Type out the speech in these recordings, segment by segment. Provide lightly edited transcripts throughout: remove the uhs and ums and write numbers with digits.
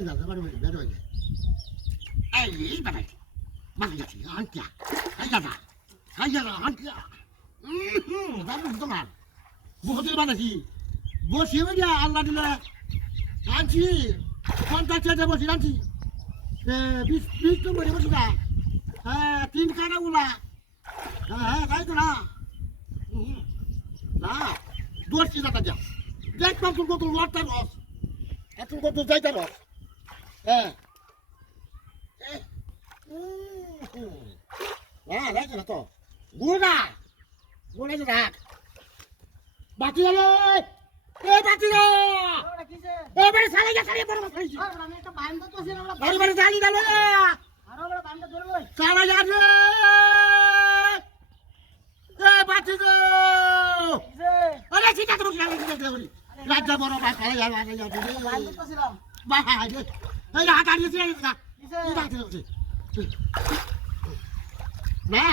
এই বাবা মাছ গেছি আনটিয়া খাইয়াদা খাইয়াদা আনটিয়া দাদু তোমার বহুদিন বানাছি বসি হয়ে আল্লাহ দিলে আনছি 50 টাকা বসি আনছি 20 নম্বরে বসি না হ্যাঁ 3 কাটা গুলা হ্যাঁ তাই তো না না বসি না যা দেখলাম তুমি কত লড়টা রস এত কত যাইতা রস হ্যাঁ হ্যাঁ রাইছে না তো গুড়া গুড়া যে রাখ বাতি গেল এ বাতি গেল এবারে সালে যা সালে বড় মাছ হইছে আমি একটা বান্দা তো ছিল আমরা বাড়ি বাড়ি জালি গেল আরো বড় বান্দা ধরে লই সালে যা রে এ বাতি গো যে আরে চিন্তা করো না চিন্তা করো রাজা বড় মাছ সালে যা যা বান্দা তো ছিলাম বাই এই হাত আনিয়েছে না কি বাতি হচ্ছে না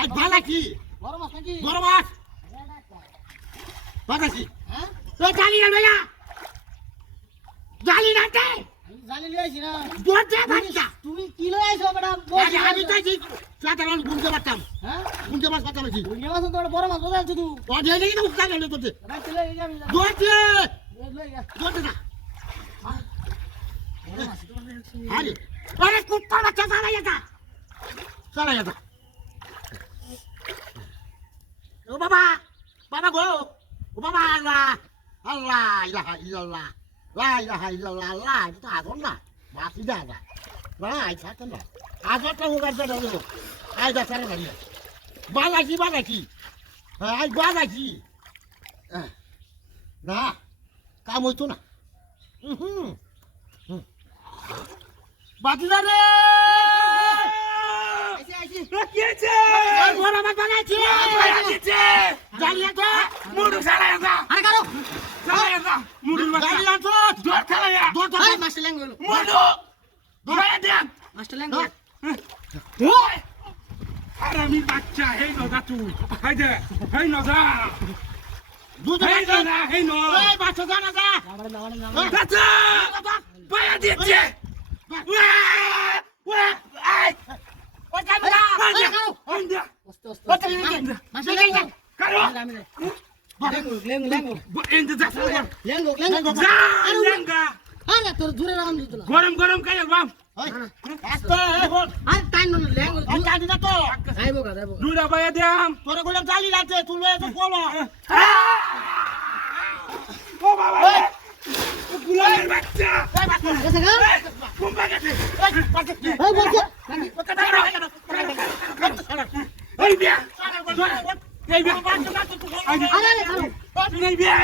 এই ভালা কি বড় মাছ নাকি বড় মাছ বাতাসি হ্যাঁ এ জালি না ভাইয়া জালি না তে জালি লই আইছি না দোটে বাচ্চা তুমি কি লই আইছো ম্যাডাম আরে আমি তো জি সাধারণ গুনতে পারতাম হ্যাঁ গুনতে পারতাম কি দুনিয়া মাছ তো বড় মাছ বজালছ তুই ও দেই দেখি তো উস্তা গেল তোতে রাখ লই যাবি দোটে লই যা দোটে না বড় মাছ তো আরে আরে কুত্তা বাচ্চা সারা যাতা ও বাবা বাবা গো ও বাবা আল্লাহ আল্লাহ ইলাহা ইল্লাল্লাহ লা ইলাহা ইল্লাল্লাহ আল্লাহ এটা আগুন না মাছি দা না না আইছা কেন আজটা হোগার দা দেবো আই দা সারা না বালাকি আই বালাকি না কাম হইতো না বাতিদা রে আইছি আইছি কি আছে বড় মাছ বানাইছি দিচ্ছে জালিয়া তো মুড়ু সালায়া আরে কারো সালায়া মুড়ু জালিয়া তো দর খালায়া দোটা এই মাছটা ল্যাং গেল মুড়ু দয়া দেন মাছটা ল্যাং গেল ওই আরামি বাচ্চা হেই নজা তুই হাইদে হেই নজা দুটো হেই নজা হেই ন এই বাচ্চা জানা যা চাচা পায়া দিচ্ছে আই ওই ক্যামেরা আইন্দা আস্তে আস্তে ওটা নিয়ে মাসে লেগে যা কারো আমি লেঙ্গো এন্ড যাচ্ছে লেঙ্গো যা লেঙ্গা আরে তোর দূরে রাম দিত না গরম গরম খাই বাম ওই আস্তে হন আর টাইম না লেঙ্গো আর কাটি না তো যাইবো গা দুরা পায়া দেম তোরে বললাম জালি লাগছে তুই লয়ে তো বলো ও বাবা গুলার বাচ্চা এই বাচ্চা এসে গা কুম্বা গেছে এই বাচ্চা এই বলছে এই বিয়া এই বিয়া বাচ্চা বাচ্চা আরে আরে এই বিয়া